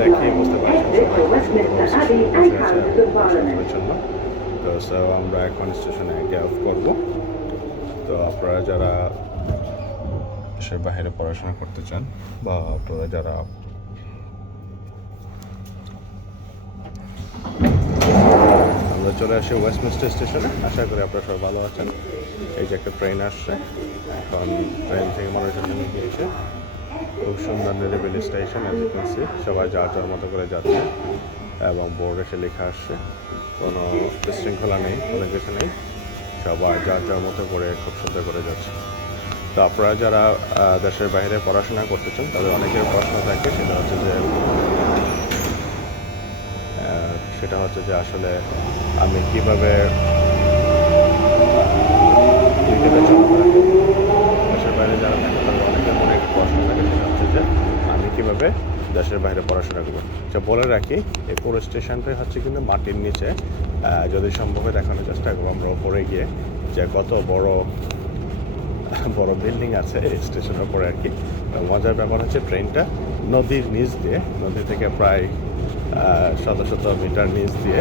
দেখেই বুঝতে পারছেন জন্য। তো সো আমরা এখন স্টেশনে গিয়ে অফ করবো। তো আপনারা যারা দেশের বাইরে পড়াশোনা করতে চান বা আপনারা যারা আমরা চলে আসি ওয়েস্টমিনিস্টার স্টেশনে। আশা করি আপনারা সবাই ভালো আছেন। এই যে একটা ট্রেন আসছে, এখন ট্রেন থেকে মানুষজন নেমে গিয়েছে। খুব সুন্দর নিরিবিলি station, as you can see. সবাই যার যার মতো করে যাচ্ছে এবং বোর্ড এসে লেখা আসছে, কোনো বিশৃঙ্খলা নেই, কোনো কিছু নেই, সবাই যার যার মতো করে খুব সুন্দর করে যাচ্ছে। তো আপনারা যারা দেশের বাইরে পড়াশোনা করতে চান তাদের অনেকের প্রশ্ন থাকে, সেটা হচ্ছে যে আসলে আমি কীভাবে ক্রিকেটে চলাফেরা করবো। দেশের বাইরে যারা থাকে তাদের অনেকের অনেক প্রশ্ন থাকে, সেটা হচ্ছে যে আমি কীভাবে দেশের বাইরে পড়াশোনা করবো। তো বলে রাখি, এই পুরো স্টেশনটাই হচ্ছে কিন্তু মাটির নিচে। যদি সম্ভবে দেখানোর চেষ্টা করবো আমরা উপরে গিয়ে যে কত বড় বড় বিল্ডিং আছে এই স্টেশনের উপরে আর কি। মজার ব্যাপার হচ্ছে ট্রেনটা নদীর নিচ দিয়ে, নদী থেকে প্রায় শত শত মিটার নিচ দিয়ে,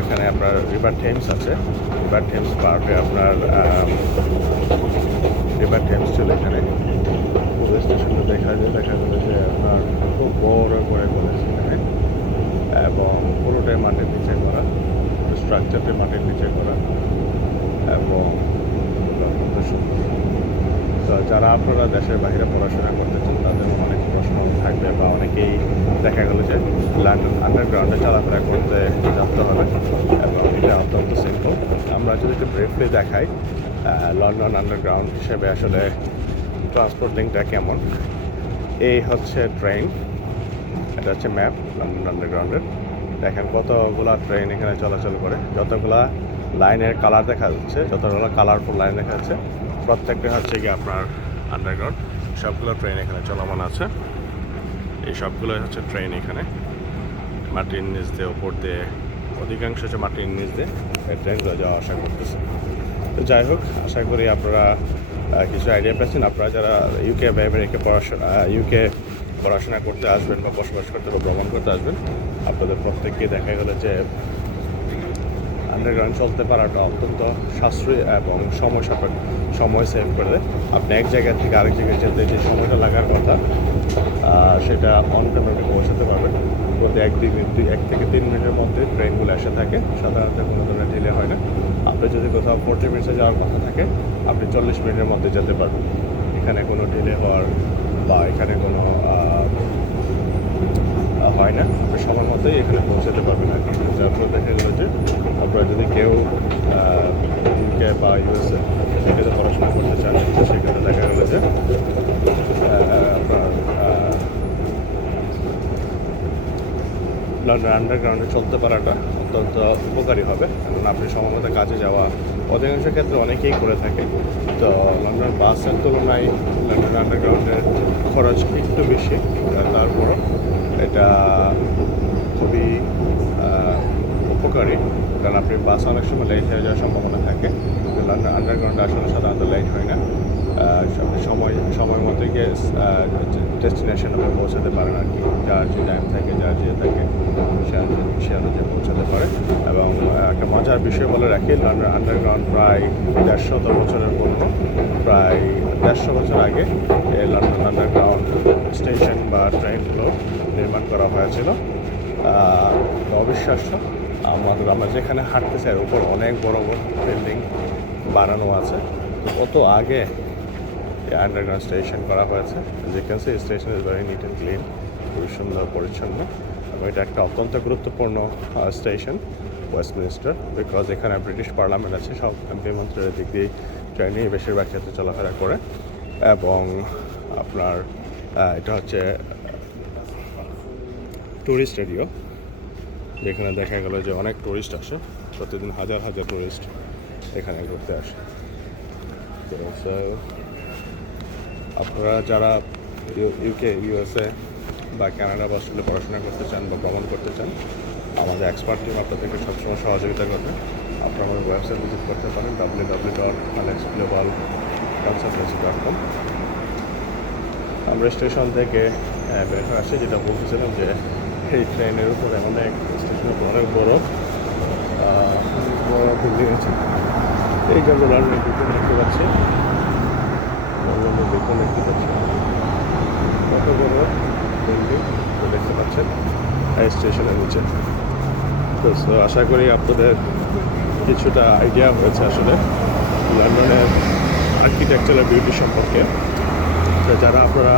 এখানে আপনার রিভার টেমস আছে। রিভার টেমস পার্কে আপনার রিভার টেমস ছিল এখানে। পুরো স্টেশনটা দেখা গেল যে আপনার খুব বড় করে করেছে এখানে, এবং পুরোটাই মাটির নিচে করা, স্ট্রাকচারটি মাটির নিচে করা, এবং তো যারা আপনারা দেশের বাইরে পড়াশোনা করতে চান তাদের অনেক প্রশ্ন থাকবে, বা অনেকেই দেখা গেল যে লন্ডন আন্ডারগ্রাউন্ডে চলাফেরা করতে জানতে হবে, এবং এটা অত্যন্ত সিম্পল। আমরা যদি একটু ব্রিফলি দেখাই লন্ডন আন্ডারগ্রাউন্ড হিসেবে আসলে ট্রান্সপোর্ট লিঙ্কটা কেমন। এই হচ্ছে ট্রেন, এটা হচ্ছে ম্যাপ লন্ডন আন্ডারগ্রাউন্ডের। দেখেন কতগুলা ট্রেন এখানে চলাচল করে, যতগুলা লাইনের কালার দেখা যাচ্ছে, যতগুলো কালারফুল লাইন দেখা যাচ্ছে, প্রত্যেকটা হচ্ছে কি আপনার আন্ডারগ্রাউন্ড। সবগুলো ট্রেন এখানে চলমান আছে। এই সবগুলোই হচ্ছে ট্রেন এখানে মাটির নিচ দিয়ে, ওপর দিয়ে, অধিকাংশ হচ্ছে মাটির নিচ দিয়ে এই ট্রেনগুলো যাওয়া আসা করতেছে। তো যাই হোক, আশা করি আপনারা কিছু আইডিয়া পেয়েছেন। আপনারা যারা ইউকে বা আমেরিকা পড়াশোনা করতে আসবেন বা বসবাস করতে বা ভ্রমণ করতে আসবেন, আপনাদের প্রত্যেককে দেখা গেল যে আন্ডারগ্রাউন্ড চলতে পারাটা অত্যন্ত সাশ্রয়ী এবং সময় সেভ করে। আপনি এক জায়গা থেকে আরেক জায়গায় যেতে যে সময়টা লাগার কথা, সেটা অন টাইমে পৌঁছাতে পারবেন। প্রতি 1 থেকে 3 মিনিটের মধ্যে ট্রেনগুলো এসে থাকে, সাধারণত কোনো ধরনের ডিলে হয় না। আপনি যদি কোথাও 40 মিনিটে যাওয়ার কথা থাকে, আপনি 40 মিনিটের মধ্যে যেতে পারবেন। এখানে কোনো ডিলে হওয়ার বা এখানে কোনো হয় না, আপনি সময় মতোই এখানে পৌঁছাতে পারবেন আর কি। তারপরে দেখা গেলো যে আপনারা যদি কেউ ইউকে বা ইউএসএ সেক্ষেত্রে পড়াশোনা করতে চান, সেক্ষেত্রে দেখা গেলো যে আপনার লন্ডন আন্ডারগ্রাউন্ডে চলতে পারাটা অত্যন্ত উপকারী হবে, কারণ আপনি সময় মতো কাজে যাওয়া অধিকাংশ ক্ষেত্রে অনেকেই করে থাকে। তো লন্ডন বাসের তুলনায় লন্ডন আন্ডারগ্রাউন্ডের খরচ একটু বেশি, তারপরও এটা খুবই উপকারী, কারণ আপনি বাস অনেক সময় লেট হয়ে যাওয়ার সম্ভাবনা থাকে। লন্ডন আন্ডারগ্রাউন্ডে আসলে সাধারণত লেট হয় না। আপনি সময় মতো গিয়ে ডেস্টিনেশনে পৌঁছাতে পারেন আর কি। যার যে টাইম থাকে, যার যে থাকে সে অনুযায়ী পৌঁছাতে পারে। এবং একটা মজার বিষয় বলে রাখি, লন্ডন আন্ডারগ্রাউন্ড প্রায় 150 বছরের পুরনো। প্রায় 150 বছর আগে এই লন্ডন আন্ডারগ্রাউন্ড স্টেশন বা ট্রেনগুলো নির্মাণ করা হয়েছিল। অবিশ্বাস্য, আমরা যেখানে হাঁটতে চাই উপর অনেক বড় বড় বিল্ডিং বানানো আছে। কত আগে আন্ডারগ্রাউন্ড স্টেশন করা হয়েছে। যেখানে station is very neat and clean, খুবই সুন্দর পরিচ্ছন্ন, এবং এটা একটা অত্যন্ত গুরুত্বপূর্ণ স্টেশন ওয়েস্টমিনিস্টার, বিকজ এখানে ব্রিটিশ পার্লামেন্ট আছে। সব এমপি মন্ত্রীর দিক দিয়ে ট্রেনে বেশিরভাগ ক্ষেত্রে চলাফেরা করে। এবং আপনার এটা হচ্ছে ট্যুরিস্ট এরিয়া, যেখানে দেখা গেল যে অনেক ট্যুরিস্ট আসে, প্রতিদিন হাজার হাজার ট্যুরিস্ট এখানে ঘুরতে আসে। তো আপনারা যারা ইউকে, ইউএসএ বা কানাডা বা অস্ট্রেলিয়া পড়াশোনা করতে চান বা ভ্রমণ করতে চান, আমাদের এক্সপার্ট টিম আপনাদেরকে সবসময় সহযোগিতা করবে। আপনারা আমাদের ওয়েবসাইট ভিজিট করতে পারেন www.alexglobal.com। আমরা স্টেশন থেকে বের হয়ে আসে, যেটা বলতেছিলাম যে এই ট্রেনের উপরে অনেক স্টেশনের উপর অনেক বড় বিল্ডিং আছে। এই যে আমরা লন্ডনের বিল্ডিং দেখতে পাচ্ছি, লন্ডনের বিল্ডিং দেখতে পাচ্ছি, কত বড় বিল্ডিং দেখতে পাচ্ছেন হাই স্টেশনের নিচে। তো আশা করি আপনাদের কিছুটা আইডিয়া হয়েছে আসলে লন্ডনের আর্কিটেকচারাল বিউটি সম্পর্কে। তো যারা আপনারা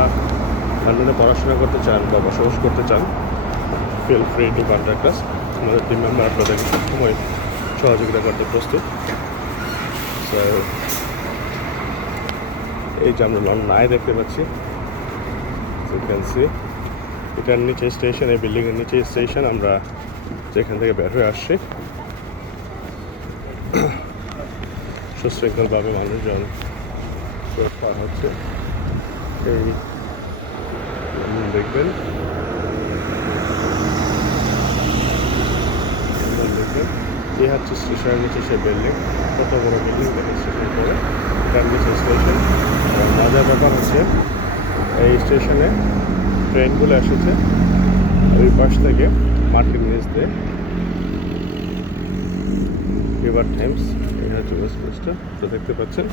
লন্ডনে পড়াশোনা করতে চান বা বসবাস করতে চান, feel free to contact us. আমাদের টিম মেম্বার আপনাদের সবসময় সহযোগিতা করতে প্রস্তুত। সো এই যে আমরা লন্ডন আই দেখতে পাচ্ছি, ইউ ক্যান সি এটার নিচে স্টেশন, এই বিল্ডিংয়ের নিচে স্টেশন। আমরা যেখান থেকে বের হয়ে আসছি, সুশৃঙ্খলভাবে মানুষজন পার হচ্ছে। এই দেখবেন এই হচ্ছে স্টেশনের নিচে সেই বিল্ডিং, কত বড় বিল্ডিং দেখে স্টেশন করে এটার নিচে স্টেশন। মজার ব্যাপার হচ্ছে এই স্টেশনে ট্রেনগুলো এসেছে ওই পাশ থেকে মাটির নিচ দিয়ে রিভার টেমস। এই হচ্ছে ওয়েস্টমিনস্টার, তো দেখতে পাচ্ছেন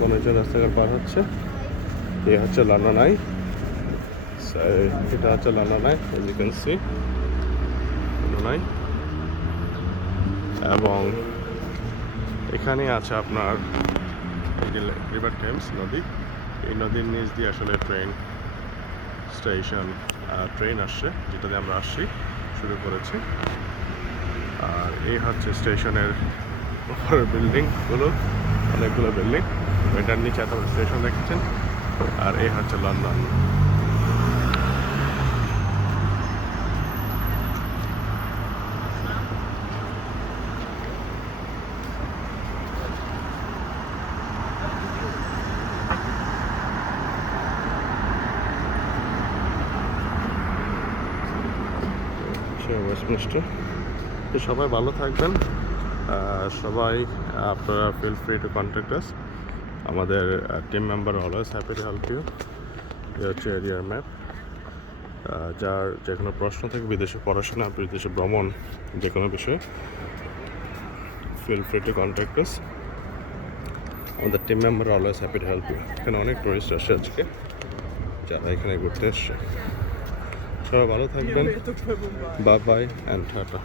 মানুষজন রাস্তাঘাট পার হচ্ছে। এই হচ্ছে লন্ডন আই, এটা হচ্ছে London I, you can see London I. এবং এখানে আছে আপনার রিভার টেমস নদী। এই নদীর নিচ দিয়ে আসলে ট্রেন আসছে, যেটাতে আমরা আসছি শুরু করেছি। আর এই হচ্ছে স্টেশনের উপরের বিল্ডিংগুলো, অনেকগুলো বিল্ডিং। এটার নিচে এত স্টেশন দেখছেন। আর এই হচ্ছে লন্ডন। ওয়েস্টমিনস্টার। তো সবাই ভালো থাকবেন, সবাই আপনারা feel free to contact us. আমাদের team member always happy to help you. এ হচ্ছে এরিয়ার ম্যাপ। যার যে কোনো প্রশ্ন থেকে বিদেশে পড়াশোনা, বিদেশে ভ্রমণ, যে কোনো বিষয়ে feel free to contact us. আমাদের team member always happy to help you. এখানে অনেক টুরিস্ট আসে আজকে, যারা এখানে ঘুরতে এসছে। সবাই ভালো থাকবেন, বাই বাই অ্যান্ড টাটা।